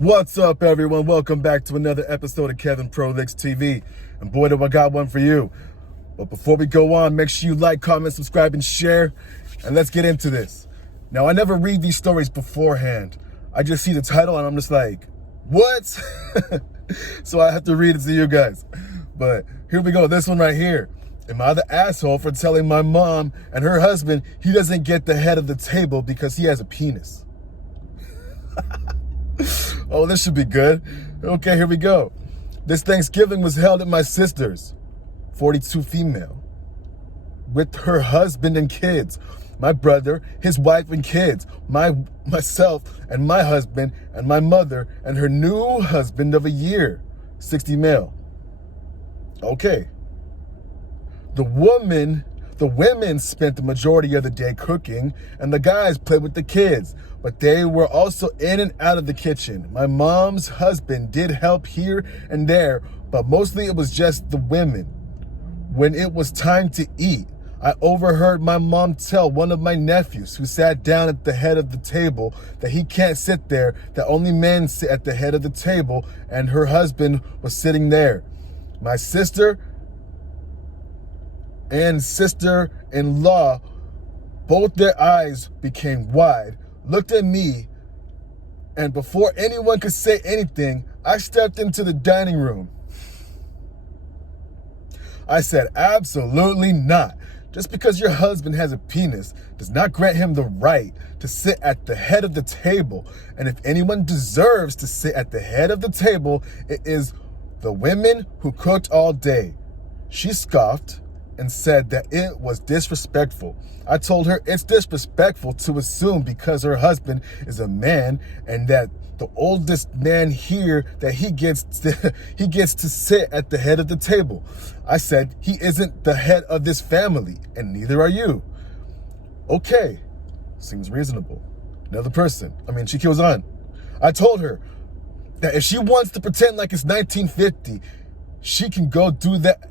What's up, everyone? Welcome back to another episode of Kevin Prolix TV. And boy, do I got one for you. But before we go on, make sure you like, comment, subscribe, and share. And let's get into this. Now, I never read these stories beforehand. I just see the title and I'm just like, what? So I have to read it to you guys. But here we go. This one right here. Am I the asshole for telling my mom and her husband he doesn't get the head of the table because he has a penis? Oh, this should be good. Okay, here we go. This Thanksgiving was held at my sister's, 42 female, with her husband and kids, my brother, his wife and kids, myself and my husband and my mother and her new husband of a year, 60 male. Okay. The women spent the majority of the day cooking, and the guys played with the kids, but they were also in and out of the kitchen. My mom's husband did help here and there, but mostly it was just the women. When it was time to eat, I overheard my mom tell one of my nephews who sat down at the head of the table that he can't sit there, that only men sit at the head of the table, and her husband was sitting there. My sister and sister-in-law, both their eyes became wide, looked at me, and before anyone could say anything, I stepped into the dining room. I said, absolutely not. Just because your husband has a penis does not grant him the right to sit at the head of the table. And if anyone deserves to sit at the head of the table, it is the women who cooked all day. She scoffed and said that it was disrespectful. I told her it's disrespectful to assume because her husband is a man and that the oldest man here that he gets to sit at the head of the table. I said he isn't the head of this family and neither are you. Okay, seems reasonable. Another person. She goes on. I told her that if she wants to pretend like it's 1950, she can go do that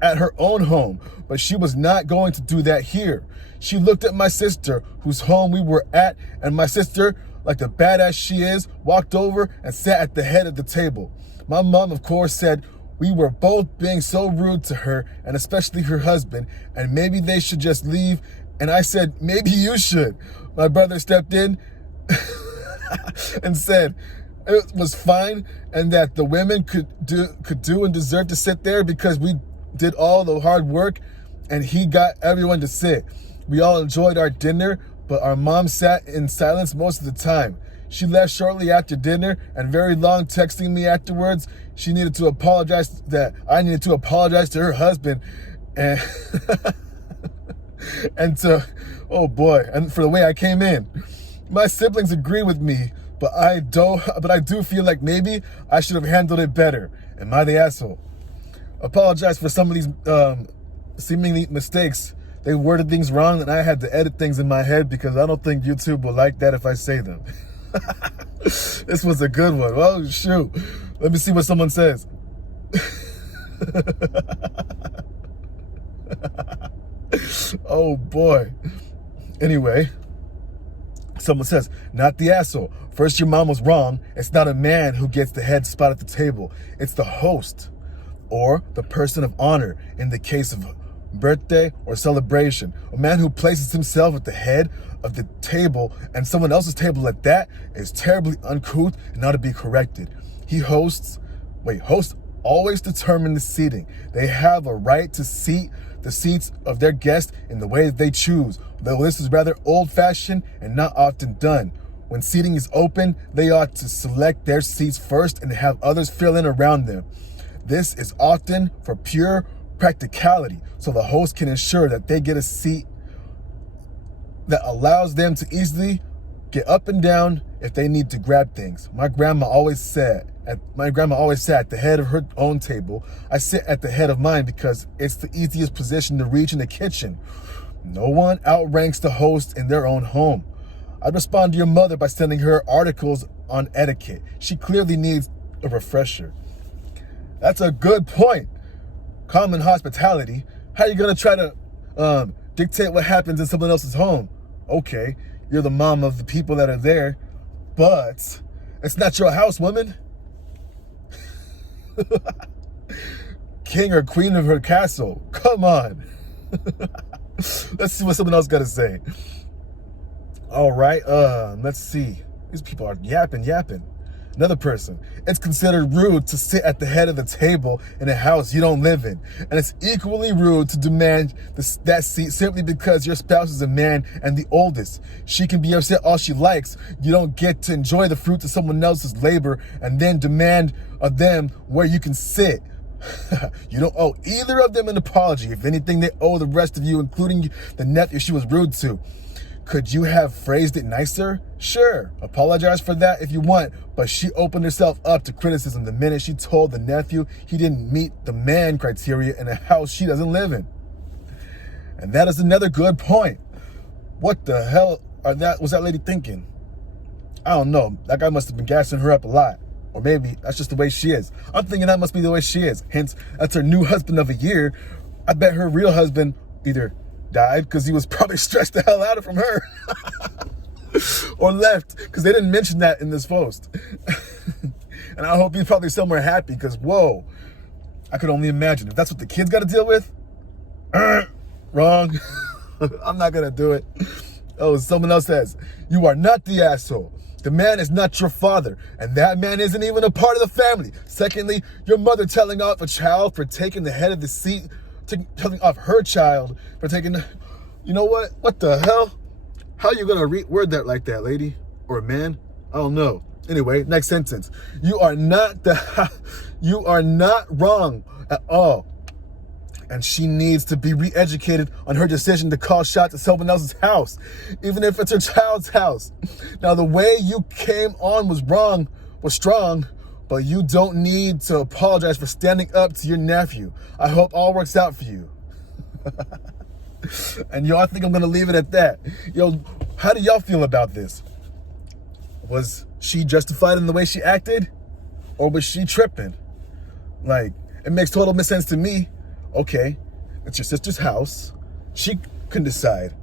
at her own home, but she was not going to do that here. She looked at my sister, whose home we were at, and my sister, like the badass she is, walked over and sat at the head of the table. My mom, of course, said we were both being so rude to her, and especially her husband, and maybe they should just leave, and I said, maybe you should. My brother stepped in and said it was fine, and that the women could do and deserve to sit there because we did all the hard work and he got everyone to sit. We all enjoyed our dinner, but our mom sat in silence most of the time. She left shortly after dinner and very long, texting me afterwards. She needed to apologize that I needed to apologize to her husband and and for the way I came in. My siblings agree with me, but I do feel like maybe I should have handled it better. Am I the asshole? Apologize for some of these seemingly mistakes. They worded things wrong and I had to edit things in my head because I don't think YouTube will like that if I say them. This was a good one. Oh, shoot. Let me see what someone says. Oh, boy. Anyway, someone says, not the asshole. First, your mom was wrong. It's not a man who gets the head spot at the table. It's the host or the person of honor in the case of birthday or celebration. A man who places himself at the head of the table and someone else's table at that is terribly uncouth and ought to be corrected. Hosts always determine the seating. They have a right to seat the seats of their guests in the way that they choose, though this is rather old-fashioned and not often done. When seating is open, they ought to select their seats first and have others fill in around them. This is often for pure practicality, so the host can ensure that they get a seat that allows them to easily get up and down if they need to grab things. My grandma always sat at the head of her own table. I sit at the head of mine because it's the easiest position to reach in the kitchen. No one outranks the host in their own home. I'd respond to your mother by sending her articles on etiquette. She clearly needs a refresher. That's a good point. Common hospitality. How are you going to try to dictate what happens in someone else's home? Okay, you're the mom of the people that are there, but It's not your house, woman. King or queen of her castle. Come on. Let's see what someone else got to say. All right, let's see. These people are yapping. Another person. It's considered rude to sit at the head of the table in a house you don't live in. And it's equally rude to demand that seat simply because your spouse is a man and the oldest. She can be upset all she likes. You don't get to enjoy the fruits of someone else's labor and then demand of them where you can sit. You don't owe either of them an apology. If anything, they owe the rest of you, including the nephew she was rude to. Could you have phrased it nicer? Sure, apologize for that if you want, but she opened herself up to criticism the minute she told the nephew he didn't meet the man criteria in a house she doesn't live in. And that is another good point. What the hell was that lady thinking? I don't know. That guy must have been gassing her up a lot. Or maybe that's just the way she is. I'm thinking that must be the way she is. Hence, that's her new husband of a year. I bet her real husband either died because he was probably stressed the hell out of from her or left because they didn't mention that in this post. And I hope he's probably somewhere happy because, whoa, I could only imagine if that's what the kids got to deal with. Wrong. I'm not going to do it. Oh, someone else says, you are not the asshole. The man is not your father, and that man isn't even a part of the family. Secondly, your mother telling off a child for taking the head of the seat, telling off her child for taking, you know what? What the hell? How are you going to word that like that, lady? Or man? I don't know. Anyway, next sentence. You are not wrong at all. And she needs to be re-educated on her decision to call shots at someone else's house, even if it's her child's house. Now, the way you came on was strong, but you don't need to apologize for standing up to your nephew. I hope all works out for you. And y'all think I'm going to leave it at that. Yo, how do y'all feel about this? Was she justified in the way she acted? Or was she tripping? Like, it makes total sense to me. Okay, it's your sister's house. She can decide